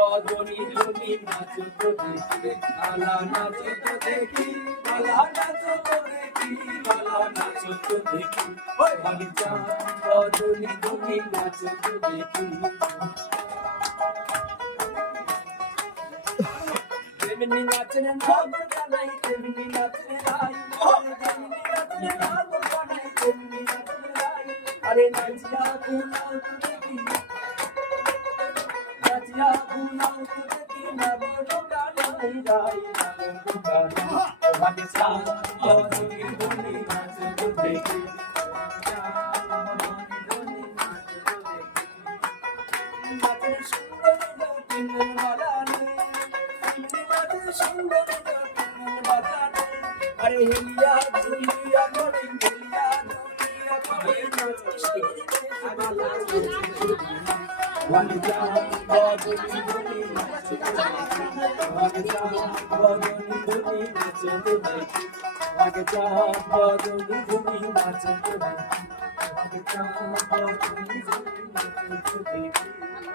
বদনি ধনি নাচো তো দেখি আলা নাচো তো দেখি আলা নাচো তো দেখি আলা নাচো তো দেখি ভাগে চাঁদ বদনি ধনি নাচো তো দেখি তেমনি নাচেন নাগর কানাই তেমনি নাচেন রাই তেমনি নাচেন নাগর কানাই তেমনি নাচেন রাই আরে নাচিয়া কুনাও তো দেখি নাচিয়া কুনাও তো দেখি নাগর কানাই রাই নাগর কানাই ভাগে চাঁদ বদনি ধনি নাচো তো দেখি নাচেন সুন্দর তিন বালানে সুন্দর বাজানে আরে হেলিয়া ঝুলিয়া করে হেলিয়া ঝুলিয়া করে ভাগে চাঁদ বদনি ধনি নাচো তো দেখি ভাগে চাঁদ বদনি ধনি নাচো তো দেখি ভাগে চাঁদ বদনি ধনি নাচো তো দেখি ভাগে চাঁদ বদনি ধনি নাচো তো দেখি